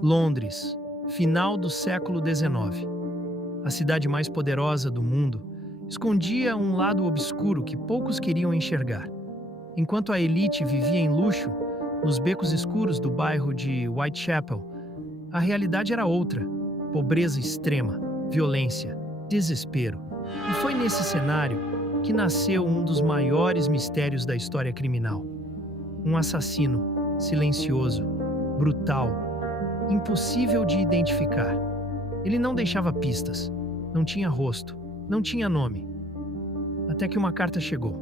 Londres, final do século XIX. A cidade mais poderosa do mundo escondia um lado obscuro que poucos queriam enxergar. Enquanto a elite vivia em luxo, nos becos escuros do bairro de Whitechapel, a realidade era outra: pobreza extrema, violência, desespero. E foi nesse cenário que nasceu um dos maiores mistérios da história criminal. Um assassino silencioso, brutal, impossível de identificar. Ele não deixava pistas, não tinha rosto, não tinha nome. Até que uma carta chegou,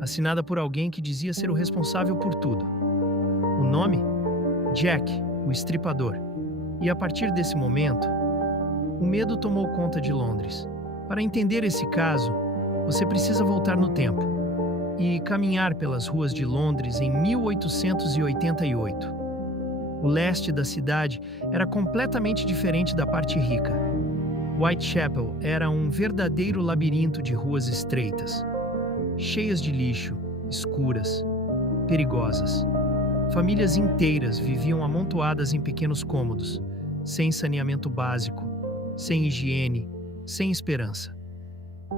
assinada por alguém que dizia ser o responsável por tudo. O nome? Jack, o Estripador. E a partir desse momento, o medo tomou conta de Londres. Para entender esse caso, você precisa voltar no tempo e caminhar pelas ruas de Londres em 1888. O leste da cidade era completamente diferente da parte rica. Whitechapel era um verdadeiro labirinto de ruas estreitas, cheias de lixo, escuras, perigosas. Famílias inteiras viviam amontoadas em pequenos cômodos, sem saneamento básico, sem higiene, sem esperança.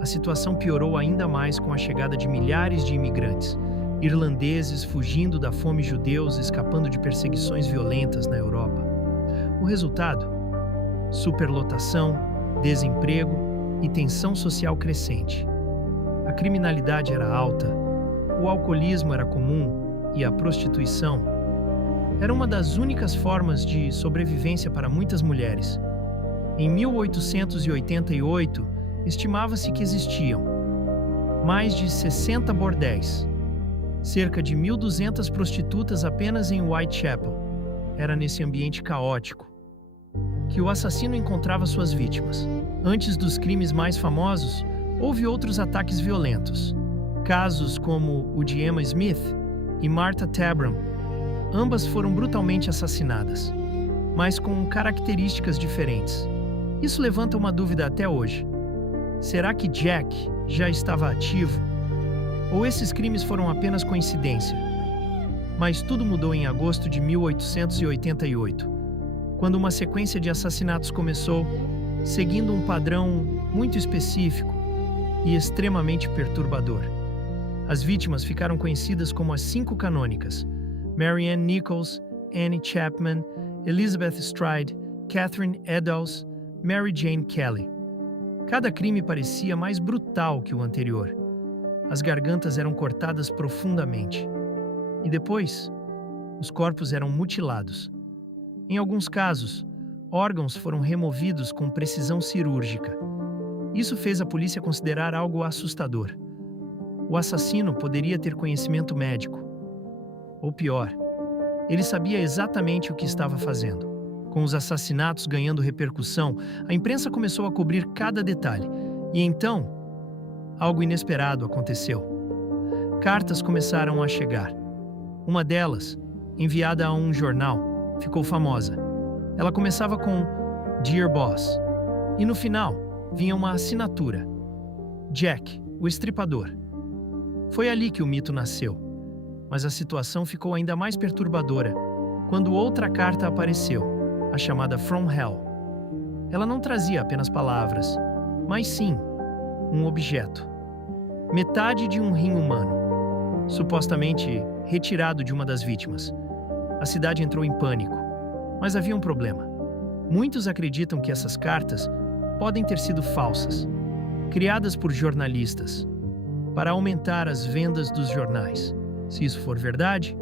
A situação piorou ainda mais com a chegada de milhares de imigrantes, irlandeses fugindo da fome, judeus escapando de perseguições violentas na Europa. O resultado? Superlotação, desemprego e tensão social crescente. A criminalidade era alta, o alcoolismo era comum e a prostituição era uma das únicas formas de sobrevivência para muitas mulheres. Em 1888, estimava-se que existiam mais de 60 bordéis, cerca de 1.200 prostitutas apenas em Whitechapel. Era nesse ambiente caótico que o assassino encontrava suas vítimas. Antes dos crimes mais famosos, houve outros ataques violentos. Casos como o de Emma Smith e Martha Tabram. Ambas foram brutalmente assassinadas, mas com características diferentes. Isso levanta uma dúvida até hoje. Será que Jack já estava ativo? Ou esses crimes foram apenas coincidência? Mas tudo mudou em agosto de 1888, quando uma sequência de assassinatos começou, seguindo um padrão muito específico e extremamente perturbador. As vítimas ficaram conhecidas como as 5 canônicas: Mary Ann Nichols, Annie Chapman, Elizabeth Stride, Catherine Eddowes, Mary Jane Kelly. Cada crime parecia mais brutal que o anterior. As gargantas eram cortadas profundamente. E depois, os corpos eram mutilados. Em alguns casos, órgãos foram removidos com precisão cirúrgica. Isso fez a polícia considerar algo assustador. O assassino poderia ter conhecimento médico. Ou pior, ele sabia exatamente o que estava fazendo. Com os assassinatos ganhando repercussão, a imprensa começou a cobrir cada detalhe. E então, algo inesperado aconteceu. Cartas começaram a chegar. Uma delas, enviada a um jornal, ficou famosa. Ela começava com Dear Boss, e no final vinha uma assinatura: Jack, o Estripador. Foi ali que o mito nasceu. Mas a situação ficou ainda mais perturbadora quando outra carta apareceu, a chamada From Hell. Ela não trazia apenas palavras, mas sim um objeto. Metade de um rim humano, supostamente retirado de uma das vítimas. A cidade entrou em pânico, mas havia um problema. Muitos acreditam que essas cartas podem ter sido falsas, criadas por jornalistas, para aumentar as vendas dos jornais. Se isso for verdade,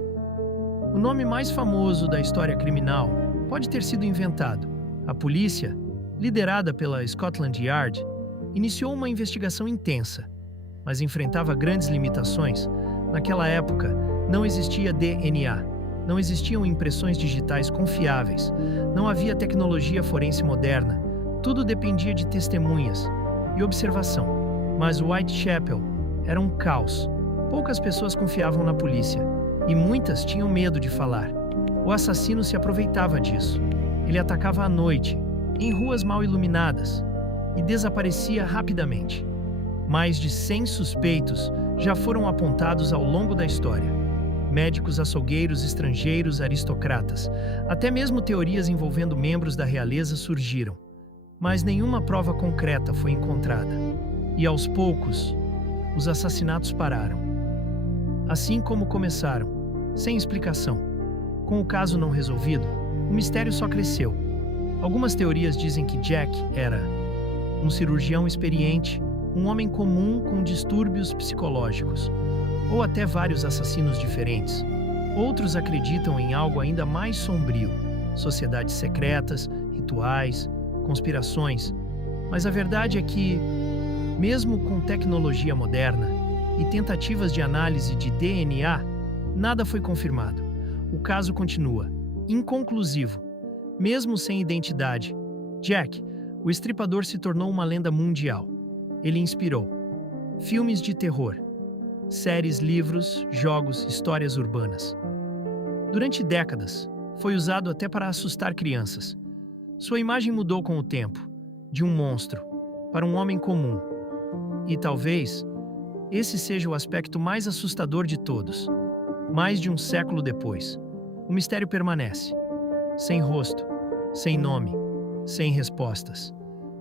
o nome mais famoso da história criminal pode ter sido inventado. A polícia, liderada pela Scotland Yard, iniciou uma investigação intensa, mas enfrentava grandes limitações. Naquela época, não existia DNA, não existiam impressões digitais confiáveis, não havia tecnologia forense moderna, tudo dependia de testemunhas e observação. Mas Whitechapel era um caos. Poucas pessoas confiavam na polícia, e muitas tinham medo de falar. O assassino se aproveitava disso. Ele atacava à noite, em ruas mal iluminadas, e desaparecia rapidamente. Mais de 100 suspeitos já foram apontados ao longo da história. Médicos, açougueiros, estrangeiros, aristocratas. Até mesmo teorias envolvendo membros da realeza surgiram. Mas nenhuma prova concreta foi encontrada. E aos poucos, os assassinatos pararam. Assim como começaram, sem explicação. Com o caso não resolvido, o mistério só cresceu. Algumas teorias dizem que Jack era um cirurgião experiente, um homem comum com distúrbios psicológicos, ou até vários assassinos diferentes. Outros acreditam em algo ainda mais sombrio: sociedades secretas, rituais, conspirações. Mas a verdade é que, mesmo com tecnologia moderna e tentativas de análise de DNA, nada foi confirmado. O caso continua inconclusivo. Mesmo sem identidade, Jack, o Estripador, se tornou uma lenda mundial. Ele inspirou filmes de terror, séries, livros, jogos, histórias urbanas. Durante décadas, foi usado até para assustar crianças. Sua imagem mudou com o tempo, de um monstro para um homem comum. E talvez esse seja o aspecto mais assustador de todos. Mais de um século depois, o mistério permanece. Sem rosto, sem nome, sem respostas.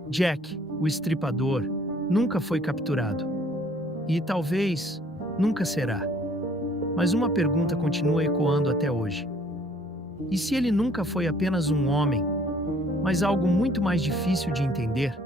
Jack, o Estripador, nunca foi capturado. E talvez nunca será. Mas uma pergunta continua ecoando até hoje. E se ele nunca foi apenas um homem, mas algo muito mais difícil de entender?